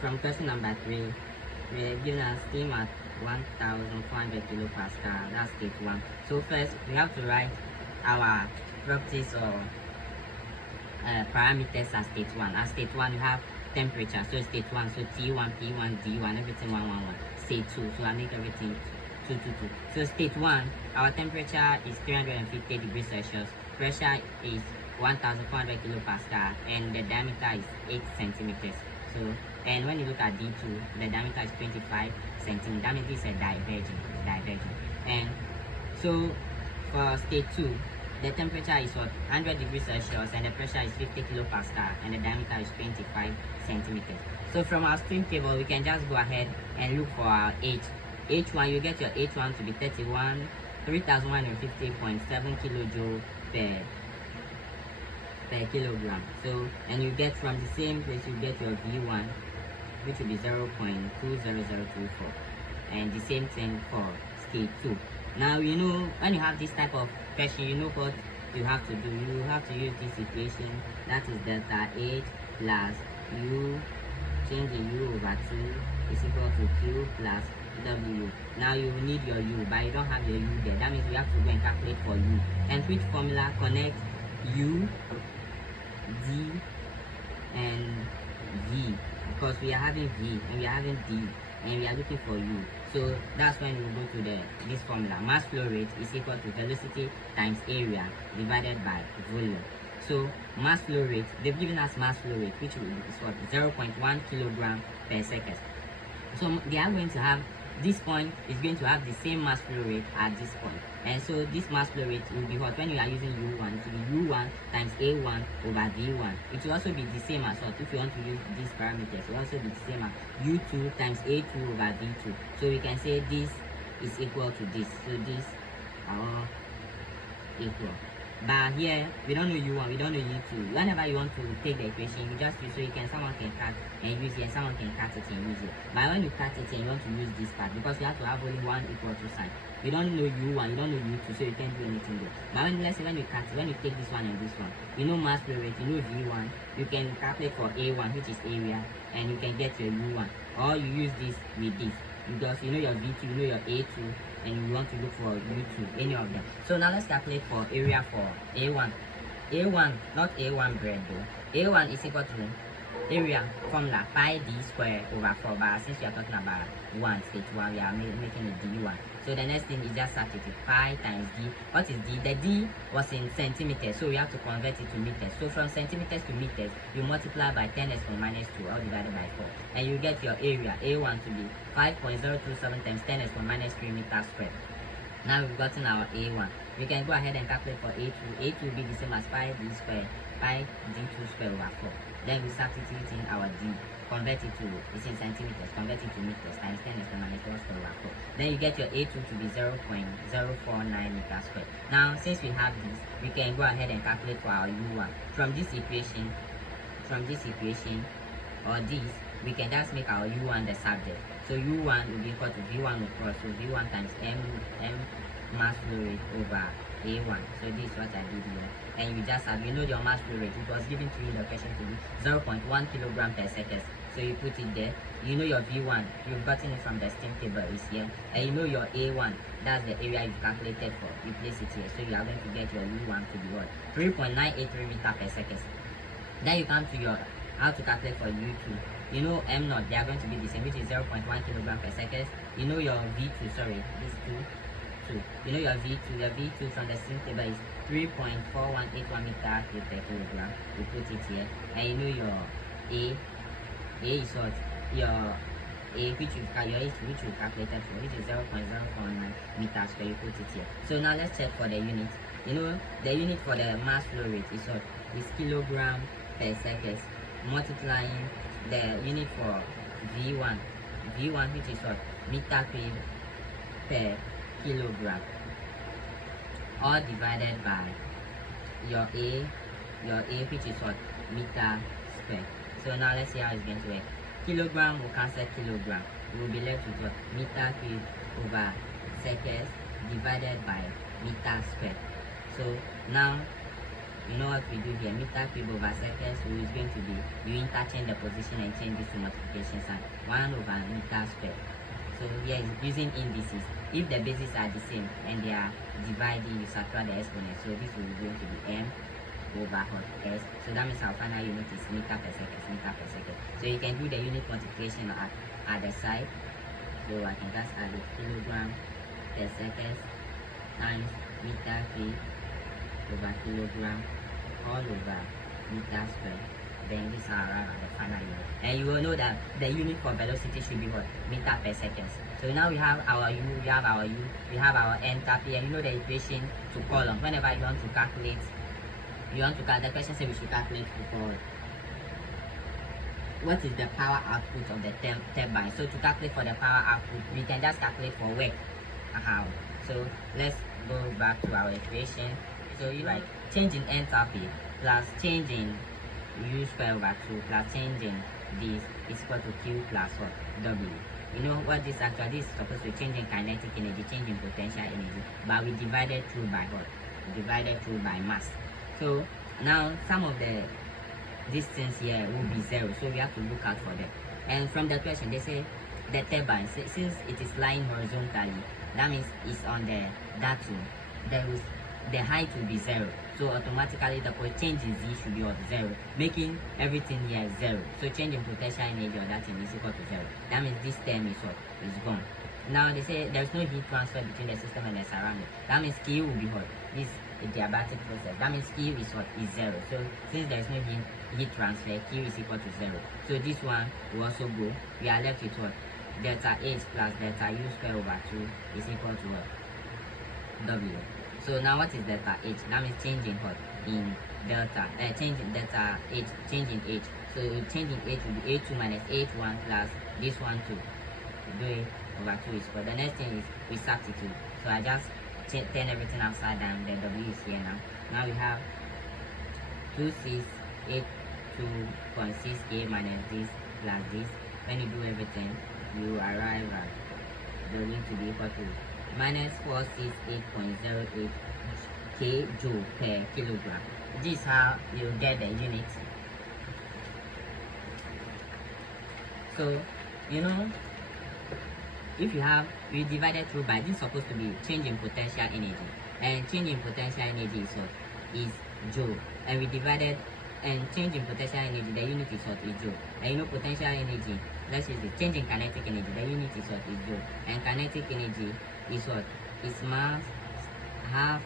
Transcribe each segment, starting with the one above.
from question number 3, we're given a steam at 1400 kilopascal. That's state 1. So first we have to write our properties or parameters as state 1. As state 1 we have temperature, so state 1, so T1, P1, D1, everything 111. State 2, so I make everything 222. So state 1, our temperature is 350 degrees Celsius, pressure is 1400 kilopascal, and the diameter is 8 centimeters. So, and when you look at D2, the diameter is 25 centimeters. That means it's a diverging. And so for state 2, the temperature is 100 degrees Celsius and the pressure is 50 kilopascal and the diameter is 25 centimeters. So from our stream table, we can just go ahead and look for our H. H1, you get your H1 to be 3150.7 kilojoule per kilogram. So, and you get from the same place, you get your V1, which will be 0.20024, and the same thing for state 2. Now, you know, when you have this type of question, you know what you have to do. You have to use this equation, that is delta H plus U, change the U over 2 is equal to Q plus W. Now you will need your U, but you don't have your U there. That means we have to go and calculate for U. And which formula? Connect U, D, and V, because we are having V and we are having D and we are looking for U. So that's when we go to this formula. Mass flow rate is equal to velocity times area divided by volume. So mass flow rate, they've given us mass flow rate, which is what, 0.1 kilogram per second. So they are going to have, this point is going to have the same mass flow rate at this point. And so this mass flow rate will be what, when you are using U1, it will be U1 times A1 over V1. It will also be the same as what, if you want to use these parameters, it will also be the same as U2 times A2 over V2. So we can say this is equal to this. So these are all equal. But here we don't know U1, we don't know U2. Whenever you want to take the equation, you just use, so you can, someone can cut and use it, and someone can cut it and use it. But when you cut it and you want to use this part, because you have to have only one equal to sign. You don't know U1, you don't know U2, so you can't do anything there. But when, let's say when you cut it, when you take this one and this one, you know mass flow rate, you know V1, you can calculate for A1, which is area, and you can get your U1. Or you use this with this, because you know your V2, you know your A2, and you want to look for U2, any of them. So now let's calculate for area for A1. A1, not A1 bread though. A1 is equal to area formula pi d square over 4, but since we are talking about 1 state 1, we are making it d1. So the next thing is just substitute pi times d. What is d? The d was in centimeters, so we have to convert it to meters. So from centimeters to meters, you multiply by 10 to the minus 2, all divided by 4, and you get your area A1 to be 5.027 times 10 to the minus 3 meters squared. Now we've gotten our A1. We can go ahead and calculate for A2. A2 will be the same as pi d square, pi d2 square over 4. Then we substitute in our d, convert it to, it's in centimeters, convert it to meters, times 10 to the minus 1 square over 4. Then you get your A2 to be 0.049 meters squared. Now, since we have this, we can go ahead and calculate for our U1. From this equation, or this, we can just make our U1 the subject. So U1 will be equal to V1 across, so V1 times M mass flow rate over A1. So this is what I did here. And you just have, you know your mass flow rate, it was given to you in the question to be 0.1 kilogram per second. So you put it there. You know your V1, you've gotten it from the steam table, is here. And you know your A1, that's the area you've calculated for. You place it here. So you are going to get your U1 to be what? 3.983 meter per second. Then you come to your, how to calculate for U2. You know M0, they are going to be the same, which is 0.1 kilogram per second. You know your V2, sorry, this 2. You know your V2 from the steam table is 3.4181 meter per kilogram. You put it here. And you know your A is what? Your A, which you calculated for, which is 0.049 meters square. You put it here. So now let's check for the unit. You know the unit for the mass flow rate is what? Is kilogram per second, multiplying the unit for V1, which is what? Meter cube per kilogram, all divided by your A, which is what? Meter square. So now let's see how it's going to work. Kilogram will cancel kilogram. We will be left with what? Meter cube over seconds divided by meter square. So now you know what we do here, meter cube over seconds, so it's going to be, you interchange the position and change this to multiplication sign, 1 over meter square. So here is using indices. If the bases are the same and they are dividing, you subtract the exponent, so this will be going to be m over s. So that means our final unit is meter per second, meter per second. So you can do the unit multiplication at the side. So I can just add it, kilogram per second times meter cube over kilogram all over meter square. Then this will arrive at the final unit. And you will know that the unit for velocity should be what? Meter per second. So now we have our u, we have our u, we have our enthalpy, and you know the equation to call on whenever you want to calculate. The question says we should calculate for what is the power output of the turbine. So to calculate for the power output, we can just calculate for work. How? So let's go back to our equation. So you like changing enthalpy plus changing u square over 2 plus changing this is equal to q plus what? W. You know what this actually is supposed to be changing kinetic energy, changing potential energy, but we divided through by what? We divided through by mass. So now some of the distance here will be 0, so we have to look out for them. And from the question they say the turbine, since it is lying horizontally, that means it's on the datum, the height will be 0, so automatically the change in z should be what? 0, making everything here 0. So change in potential energy or that thing is equal to 0. That means this term is what? Is gone. Now they say there's no heat transfer between the system and the surrounding. That means Q will be what? This adiabatic process. That means Q is what? Is 0. So since there's no heat transfer, Q is equal to 0. So this one will also go. We are left with what? Delta H plus delta U square over 2 is equal to what? W. So now what is delta H? That means changing what? In delta, changing delta H, changing H. So changing H will be A2 minus H1 plus this one 2. Do it over 2 is equal. The next thing is we substitute. So I just turn everything upside down. The W is here now. Now we have 2682.6K minus this plus this. When you do everything, you arrive at going to be equal to minus 468.08 kJ per kilogram. This is how you get the unit. So you know, if we divided through by, this is supposed to be change in potential energy, and change in potential energy is what? Is joule. And we divided, and change in potential energy, the unit is what? Is joule. And you know potential energy, let's use it, change in kinetic energy, the unit is what? Is joule. And kinetic energy is what? Is mass half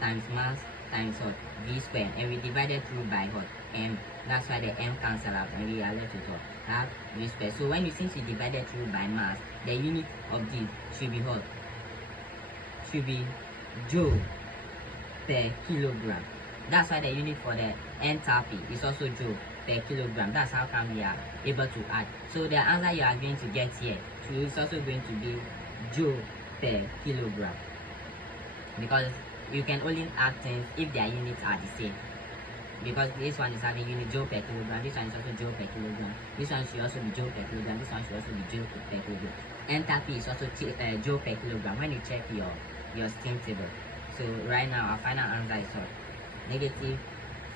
times mass times what? V square. And we divided through by what? M. That's why the M cancel out and we are left with what? Half V square. So since we divided through by mass, the unit of this should be what? Should be joule per kilogram. That's why the unit for the enthalpy is also joule per kilogram. That's how come we are able to add. So the answer you are going to get here is also going to be joule per kilogram, because you can only add things if their units are the same. Because this one is having unit joule per kilogram, this one is also joule per kilogram, this one should also be joule per kilogram, this one should also be joule per kilogram. Enthalpy is also joule per kilogram when you check your steam table. So right now our final answer is what? Negative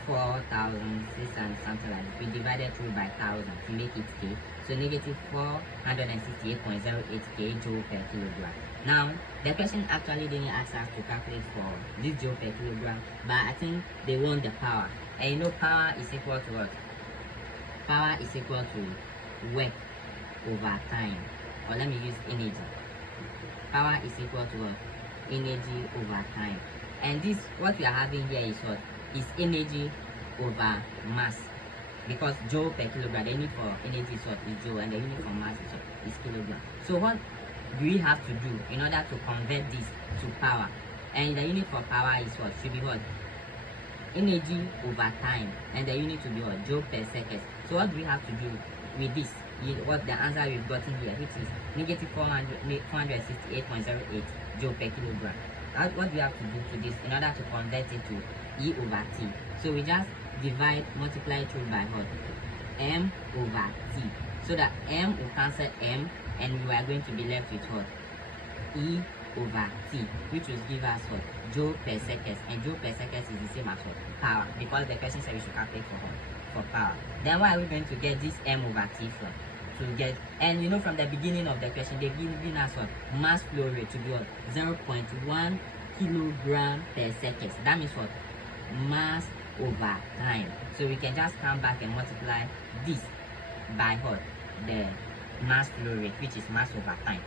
4,600 something like that. We divided through by 1,000 to make it K. So negative 468.08 K joule per kilogram. Now the question actually didn't ask us to calculate for this joule per kilogram, but I think they want the power. And you know power is equal to what? Power is equal to work over time. Or let me use energy. Power is equal to what? Energy over time. And this, what we are having here is what? Is energy over mass. Because joule per kilogram, the unit for energy is what? Is joule, and the unit for mass is what? Is kilogram. So what do we have to do in order to convert this to power? And the unit for power is what? Should be what? Energy over time, and the unit will be what? Joule per second. So what do we have to do with this? What the answer we've gotten here, which is negative 468.08 joule per kilogram. What do we have to do to this in order to convert it to E over T? So we just divide, multiply through by what? M over T. So that M will cancel M, and we are going to be left with what? E over T, which will give us what? Joule per second, and joule per second is the same as what? Power, because the question said we should calculate for power. Then what are we going to get this M over T from? To get, and you know from the beginning of the question they've given us what? Mass flow rate to be what? 0.1 kilogram per second. That means what? Mass over time. So we can just come back and multiply this by what? The mass flow rate, which is mass over time.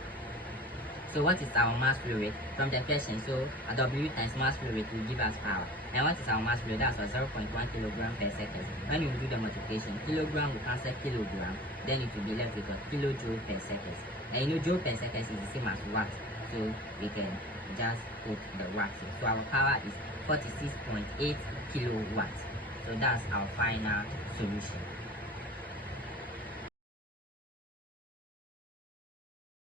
So what is our mass flow rate from the question? So a W times mass flow rate will give us power. And what is our mass flow? That's 0.1 kilogram per second. When you do the multiplication, kilogram will cancel kilogram, then it will be left with a kilojoule per second. And you know joule per second is the same as watt, so we can just put the watts here. So our power is 46.8 kilowatts. So that's our final solution.